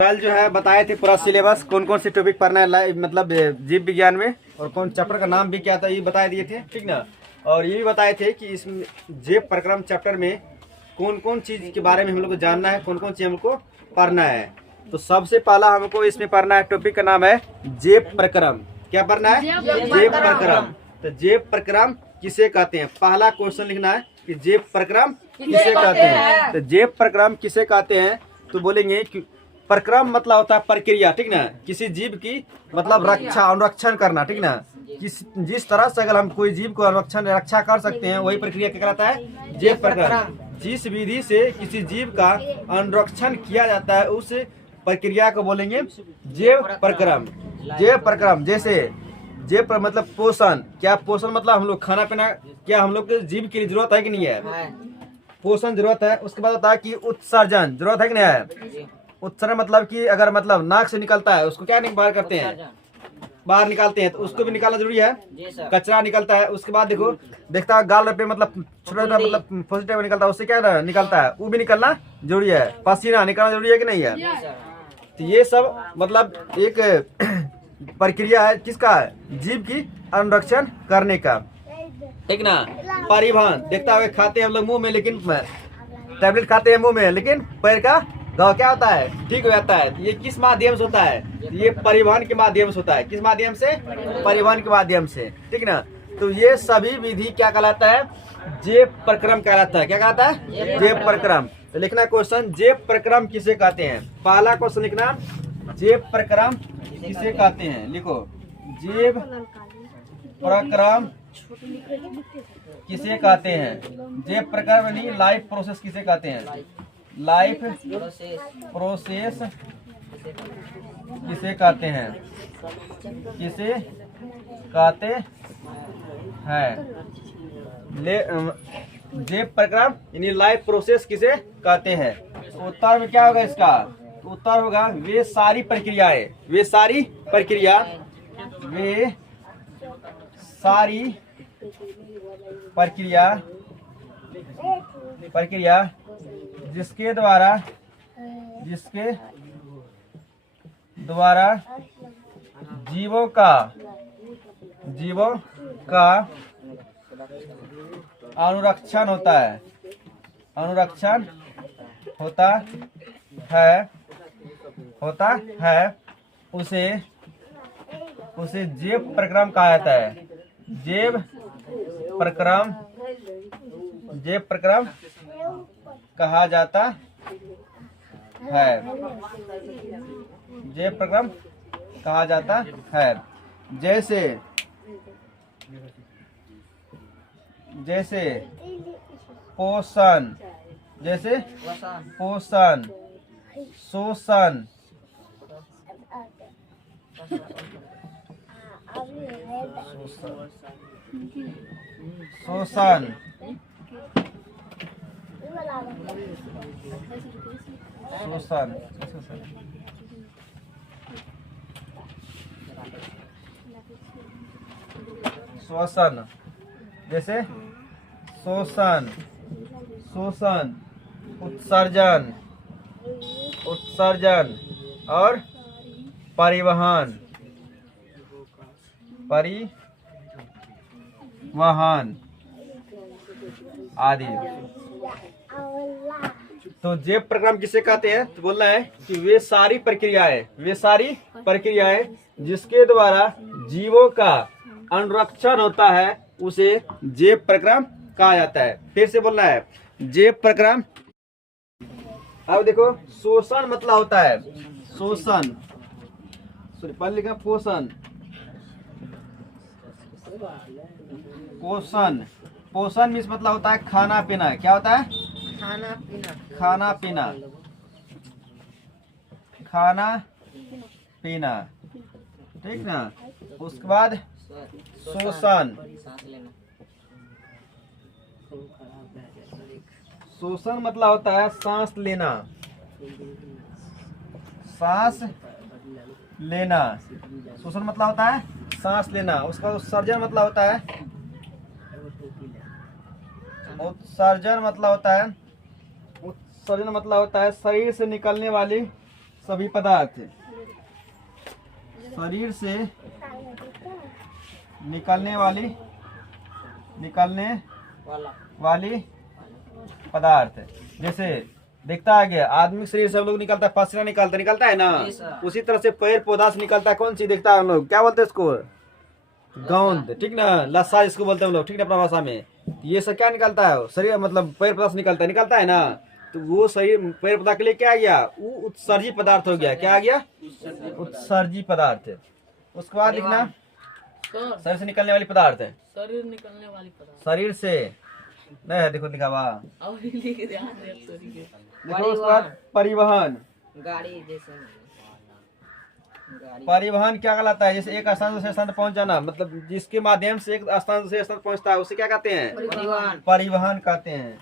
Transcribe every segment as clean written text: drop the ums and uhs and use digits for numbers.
कल जो है बताए थे पूरा सिलेबस कौन कौन से टॉपिक पढ़ना है मतलब जीव विज्ञान में, और कौन चैप्टर का नाम भी क्या था ये बता दिए थे, ठीक ना। और ये भी बताए थे कि इस जीव प्रक्रम चैप्टर में कौन कौन चीज़ के बारे में हम लोग को जानना है, कौन कौन चीज़ हमको पढ़ना है। तो सबसे पहला हमको इसमें पढ़ना है, टॉपिक का नाम है जीव प्रक्रम। क्या पढ़ना है? जीव प्रक्रम। तो जीव प्रक्रम किसे कहते हैं, पहला क्वेश्चन लिखना है कि जीव प्रक्रम किसे कहते हैं। तो जीव प्रक्रम किसे कहते हैं तो बोलेंगे कि प्रक्रम मतलब होता है प्रक्रिया, ठीक ना। किसी जीव की मतलब रक्षा अनुरक्षण करना, ठीक ना। जिस तरह से अगर हम कोई जीव को रक्षा कर सकते हैं वही प्रक्रिया क्या कहलाता है, जीव प्रक्रम। जिस विधि से किसी जीव का अनुरक्षण किया जाता है उस प्रक्रिया को बोलेंगे जीव प्रक्रम। जीव प्रक्रम जैसे जीव पर मतलब पोषण, क्या पोषण मतलब हम लोग खाना पीना, क्या हम लोग के जीव की जरूरत है कि नहीं है, पोषण जरूरत है। उसके बाद होता है कि उत्सर्जन जरूरत है कि नहीं है। उत्सर्जन मतलब कि अगर मतलब नाक से निकलता है उसको क्या बाहर करते हैं, बाहर निकालते हैं, तो उसको भी निकालना जरूरी है। कचरा निकलता है, उसके बाद देखो देखता है गाल पे मतलब छोटा छोटा मतलब पॉजिटिव निकलता है, उससे क्या निकलता है वो भी निकलना जरूरी है। पसीना निकालना जरूरी है कि नहीं है। तो ये सब मतलब एक प्रक्रिया है किसका, जीव की अनुरक्षण करने का, ठीक ना। परिवहन देखता है खाते हैं हम लोग मुंह में, लेकिन टैबलेट खाते हैं मुंह में, लेकिन पैर का घाव क्या होता है, ठीक हो जाता है। ये किस माध्यम से होता है, ये परिवहन के माध्यम से होता है। किस माध्यम से, परिवहन के माध्यम से, ठीक ना। तो ये सभी विधि क्या कहलाता है, जीव प्रक्रम कहलाता है। क्या कहलाता है, जीव प्रक्रम। तो लिखना क्वेश्चन, जीव प्रक्रम किसे कहते हैं। पहला क्वेश्चन लिखना, जीव प्रक्रम किसे कहते हैं। लिखो, जीव प्रक्रम किसे कहते हैं। जीव प्रक्रम नहीं, लाइफ प्रोसेस किसे कहते हैं, लाइफ प्रोसेस किसे कहते हैं, किसे कहते हैं। जीव प्रक्रम यानी लाइफ प्रोसेस किसे कहते हैं। तो उत्तर में क्या होगा इसका, तो उत्तर होगा वे सारी प्रक्रियाएं, वे सारी प्रक्रिया, वे सारी प्रक्रिया जिसके द्वारा जीवों का अनुरक्षण होता है उसे जीव प्रक्रम कहा जाता है। जीव प्रक्रम कहा जाता है, जीव प्रक्रम कहा जाता है। जैसे पोषण, शोषण, श्वसन, जैसे शोषण, उत्सर्जन और परिवहन आदि। तो जीव प्रक्रम किसे कहते हैं, तो बोलना है कि वे सारी प्रक्रियाएं जिसके द्वारा जीवों का अनुरक्षण होता है उसे जीव प्रक्रम कहा जाता है। फिर से बोलना है, जीव प्रक्रम। अब देखो, शोषण मतलब होता है पहले लिखा पोषण। पोषण मीन्स मतलब होता है खाना पीना। क्या होता है, खाना पीना, ठीक ना। उसके बाद शोषण मतलब होता है सांस लेना। शोषण मतलब होता है सांस लेना। उसका उत्सर्जन मतलब होता है शरीर से निकलने वाली सभी पदार्थ शरीर से निकलने वाली पदार्थ। जैसे देखता है गया आदमी शरीर से हम लोग निकलता है, पसीना निकलता है ना, उसी तरह से पेड़ पौधा से निकलता है कौन सी दिखता है हम लोग क्या बोलते हैं इसको, गौंद, ठीक ना, लस्सा इसको बोलते हैं हम लोग, ठीक ना अपना भाषा में। ये सब क्या निकलता है शरीर मतलब पेड़ पौधा से निकलता है ना, तो वो शरीर पेड़ पौधा के लिए क्या आ गया, वो उत्सर्जी पदार्थ हो गया। क्या आ गया, उत्सर्जी पदार्थ। उसके बाद लिखना शरीर से निकलने वाली पदार्थ है, शरीर से नहीं है, देखो लिखा हुआ, देखो उसके बाद परिवहन। गाड़ी जैसे परिवहन क्या कहलाता है, जैसे एक स्थान से दूसरे स्थान पहुंच जाना, मतलब जिसके माध्यम से एक स्थान से स्थान पहुंचता है उसे क्या कहते हैं, परिवहन कहते हैं।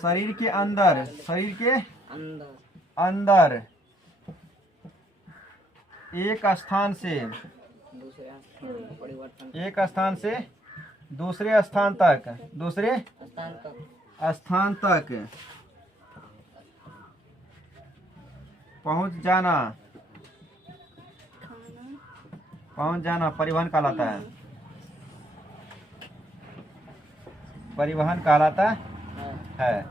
शरीर के अंदर एक स्थान से दूसरे स्थान तक पहुंच जाना परिवहन कहलाता है।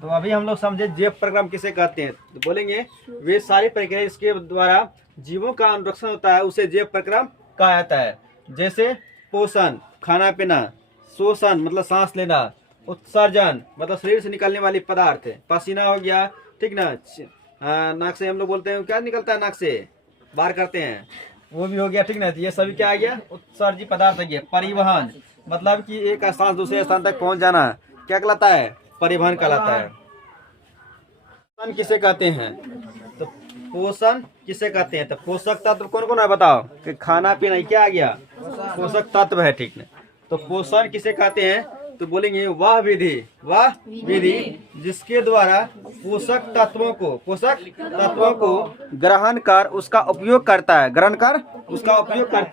तो अभी हम लोग समझे जैव प्रक्रम किसे कहते हैं, तो बोलेंगे वे सारी प्रक्रिया इसके द्वारा जीवों का अनुरक्षण होता है उसे जैव प्रक्रम कहा जाता है। जैसे पोषण खाना पीना, शोषण मतलब सांस लेना, उत्सर्जन मतलब शरीर से निकलने वाली पदार्थ, पसीना हो गया, ठीक ना, नाक से हम लोग बोलते हैं क्या निकलता है, नाक से बाहर करते हैं, वो भी हो गया, ठीक ना, ये सभी क्या आ गया, उत्सर्जी पदार्थ आ गया। परिवहन मतलब कि एक स्थान दूसरे स्थान तक पहुंच जाना क्या कहलाता है, परिवहन कहलाता है। पोषण किसे कहते हैं, तो पोषण किसे कहते हैं, तो पोषक तत्व कौन कौन है बताओ, कि खाना पीना क्या आ गया, पोषक तत्व है, ठीक ना। तो पोषण किसे कहते हैं, तो बोलेंगे वह विधि जिसके द्वारा पोषक तत्वों को ग्रहण कर उसका उपयोग करता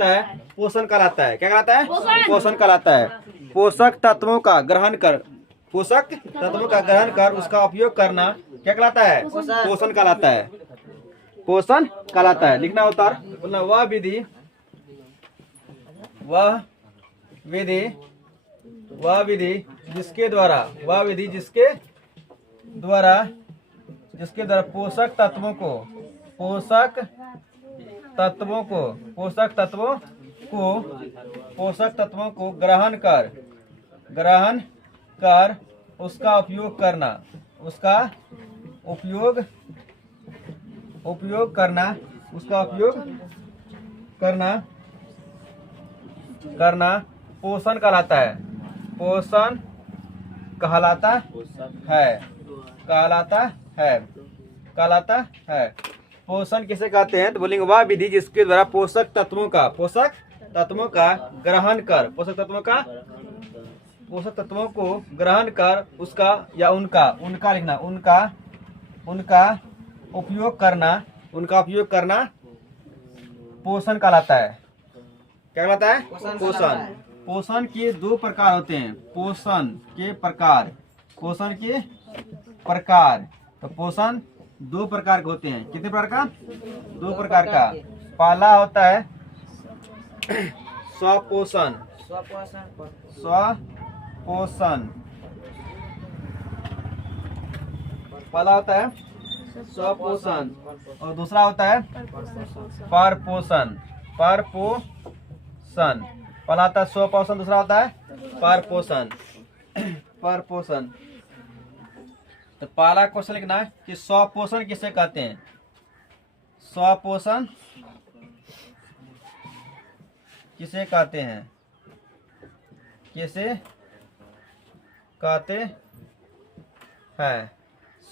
है, पोषण कहलाता है। क्या कहलाता है, पोषण कहलाता है। पोषक तत्वों का ग्रहण कर उसका उपयोग करना क्या कहलाता है, पोषण कहलाता है। लिखना उतार बोलना वह विधि जिसके द्वारा पोषक तत्वों को ग्रहण कर उसका उपयोग करना पोषण कहलाता है। पोषण किसे कहते हैं, तो बोलेंगे वह विधि जिसके द्वारा पोषक तत्वों का ग्रहण कर पोषक तत्वों को ग्रहण कर उसका या उनका लिखना उनका उपयोग करना पोषण कहलाता है। क्या कहलाता है, पोषण के दो प्रकार होते हैं, पोषण के प्रकार। तो पोषण दो प्रकार के होते हैं, कितने प्रकार का, दो प्रकार का। पहला होता है स्वपोषण, पहला होता है स्वपोषण और दूसरा होता है परपोषण। पहला होता है स्वपोषण, दूसरा होता है परपोषण। तो पहला क्वेश्चन लिखना है कि स्वपोषण किसे कहते हैं, स्वपोषण किसे कहते हैं,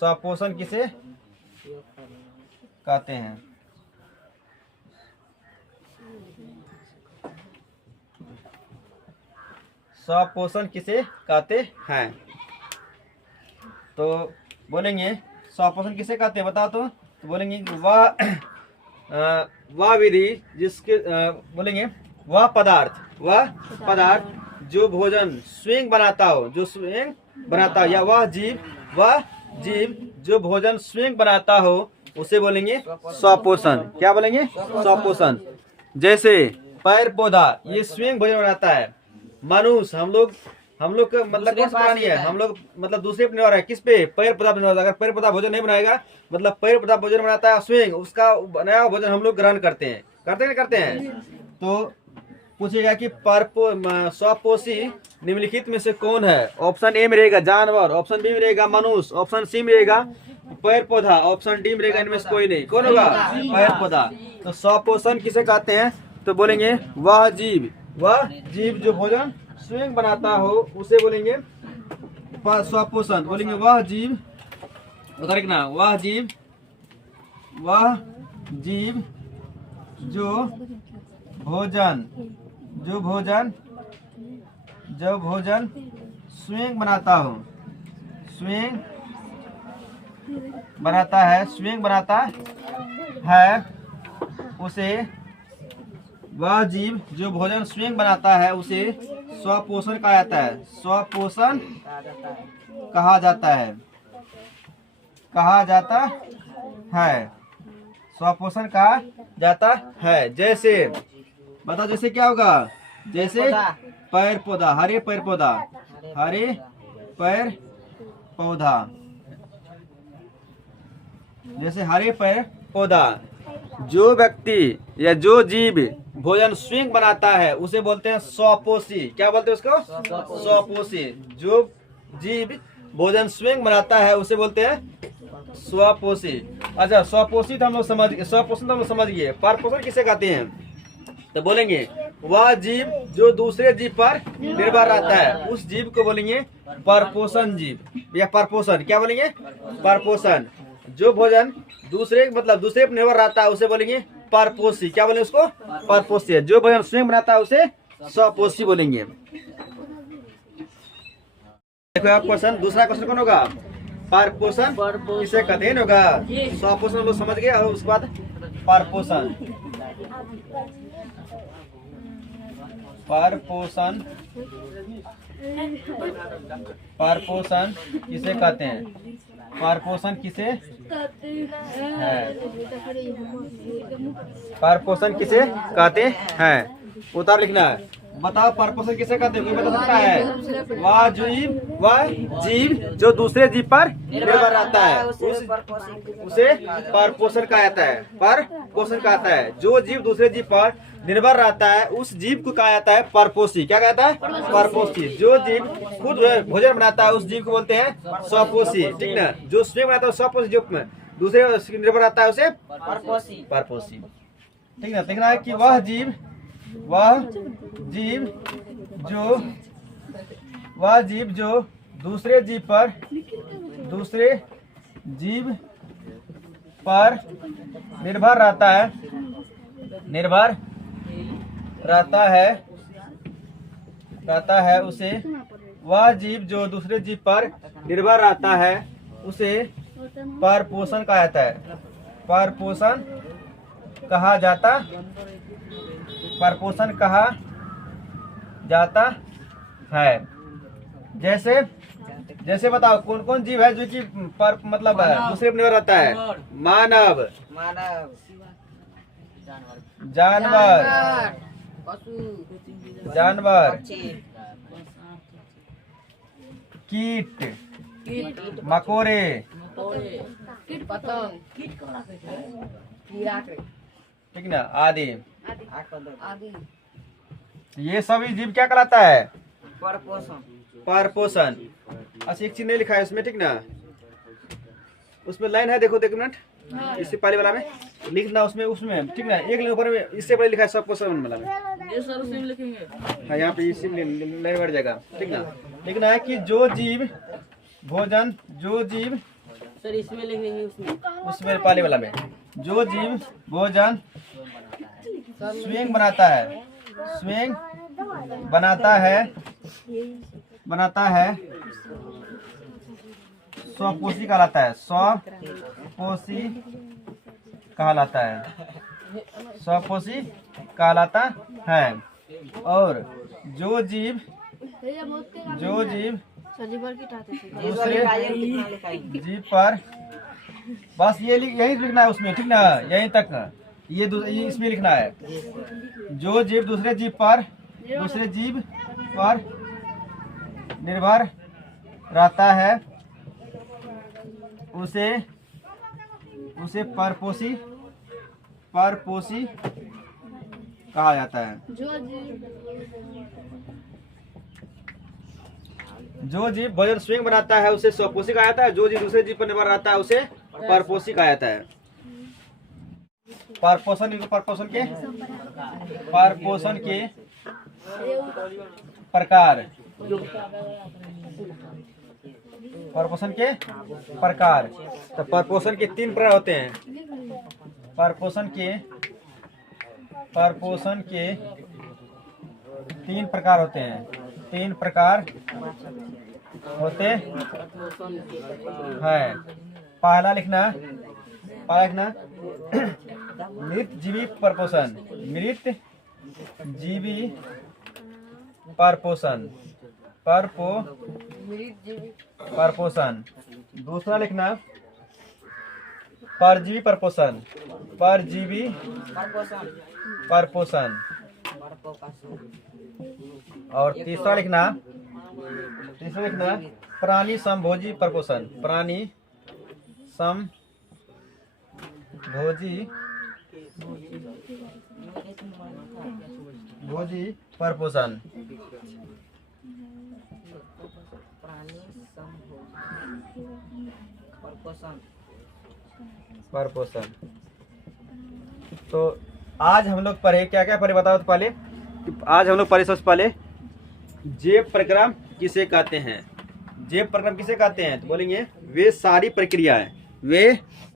स्वपोषण किसे कहते हैं। स्वपोषण किसे कहते हैं, तो बोलेंगे स्वपोषण किसे कहते हैं बताओ तो बोलेंगे वह विधि जिसके बोलेंगे वह पदार्थ जो भोजन स्वयं बनाता हो, जो स्वयं बनाता हो, या वह जीव जो भोजन स्वयं बनाता हो उसे बोलेंगे स्वपोषण। क्या बोलेंगे? स्वपोषण। जैसे पेड़ पौधा ये स्वयं भोजन बनाता है। मनुष्य हम लोग का मतलब कौन सा प्राणी है? हम लोग मतलब दूसरे पे निर्भर है। किस पे? पेड़ पौधा पे निर्भर है। अगर पेड़ पौधा भोजन नहीं बनाएगा मतलब पेड़ पौधा भोजन बनाता है स्वयं, उसका बनाया हुआ भोजन हम लोग ग्रहण करते हैं। करते हैं। तो पूछेगा कि स्वपोषी निम्नलिखित में से कौन है? ऑप्शन ए में रहेगा जानवर, ऑप्शन बी में रहेगा मनुष्य, ऑप्शन सी में रहेगा पेड़ पौधा, ऑप्शन डी में रहेगा इनमें से कोई नहीं। कौन होगा? पेड़ पौधा। तो स्वपोषण किसे कहते हैं? तो बोलेंगे वह जीव जो भोजन स्वयं बनाता हो उसे बोलेंगे स्वपोषण। बोलेंगे वह जीव, ना वह जीव जो भोजन स्वयं बनाता है उसे, वह जीव जो भोजन स्वयं बनाता है उसे स्वपोषण कहा जाता है। स्वपोषण कहा जाता है। स्वपोषण कहा जाता है। जैसे बताओ, जैसे क्या होगा? जैसे पेड़ पौधा, हरे पेड़ पौधा, जैसे हरे पेड़ पौधा। जो व्यक्ति या जो जीव भोजन स्वयं बनाता है उसे बोलते हैं स्वपोषी। क्या बोलते हैं उसको? स्वपोषी। जो जीव भोजन स्वयं बनाता है उसे बोलते हैं स्वपोषी। अच्छा, स्वपोषी तो हम लोग समझ गए, स्वपोषण तो हम लोग समझ गए। परपोषण किसे कहते हैं? तो बोलेंगे वह जीव जो दूसरे जीव पर निर्भर रहता है उस जीव को बोलेंगे परपोषण जीव या परपोषण। क्या बोलेंगे? परपोषण। जो भोजन दूसरे पर निर्भर रहता है उसे बोलेंगे परपोषी। क्या बोलेंगे उसको? परपोषी। जो भोजन स्वयं बनाता है उसे स्वपोषी बोलेंगे। देखो आप क्वेश्चन, दूसरा क्वेश्चन कौन होगा? परपोषण किसे कहते हैं होगा? स्वपोषण लोग समझ गए। और उसके बाद परपोषण किसे कहते हैं? परपोषण किसे है? परपोषण किसे कहते हैं? उत्तर लिखना है। बताओ परपोषण किसे कहते हैं? कोई बता सकता है? वह जीव जो दूसरे जीव पर निर्भर रहता है उसे परपोषण कहा जाता है। परपोषण कहा जाता है। जो जीव दूसरे जीव पर निर्भर रहता है उस जीव को कहा जाता है परपोषी। क्या कहता है? परपोषी। जो जीव खुद भोजन बनाता है उस जीव को बोलते हैं स्वपोषी। ठीक ना? जो स्वयं बनाता है स्वपोषी, जो दूसरे निर्भर रहता है उसे परपोषी। ठीक ना? देखना है कि वह जीव जो दूसरे जीव पर निर्भर रहता है उसे, वह जीव जो दूसरे जीव पर निर्भर रहता है उसे परपोषण कहा जाता है। परपोषण कहा जाता है। जैसे बताओ कौन कौन जीव है जो कि दूसरे पर निर्भर रहता है? मानव, जानवर, कीट, मकोड़े, ठीक ना, आदि। ये सभी जीव क्या कहलाता है? परपोषण। अच्छा, एक चीज नहीं लिखा है उसमें, ठीक ना? उसमें लाइन है, देखो 1 मिनट। इससे पहले वाला में लिखना, उसमें ठीक ना? एक लाइन ऊपर में इससे पहले लिखा है स्वपोषण वाला में। हाँ, यहाँ पे इसी लाइन बढ़ जाएगा, ठीक ना? लिखना है कि जो जीव सर इसमें लिखेंगे, उसमें पहले वाला में जो जीव भोजन स्वयं बनाता है स्वपोषी कहलाता है। स्वपोषी कहलाता है। और जो जीव जो जीव सलीबर की टाटे से दूसरे जीव पर, बस ये यही लिखना है उसमें, ठीक ना, यहीं तक ये इसमें लिखना है। जो जीव दूसरे जीव पर निर्भर रहता है उसे परपोषी कहा जाता है। जो जीव भोजन स्वयं बनाता है उसे स्वपोषी कहा जाता है। जो जीव दूसरे जीव पर निर्भर रहता है उसे परपोषी कहा जाता है। परपोषण के प्रकार, परपोषण के प्रकार। तो परपोषण के 3 प्रकार होते हैं। परपोषण के 3 प्रकार होते हैं। 3 प्रकार होते हैं। पहला लिखना मृत जीवी परपोषण। दूसरा लिखना परजीवी परपोषण। और तीसरा लिखना प्राणी समभोजी परपोषण। भोजी परपोषण। तो आज हम लोग पढ़े, क्या क्या पढ़े बताओ। तो पहले आज हम लोग पढ़े, सबसे पहले जैव प्रक्रम किसे कहते हैं। जैव प्रक्रम किसे कहते हैं तो बोलेंगे वे सारी प्रक्रियाएं,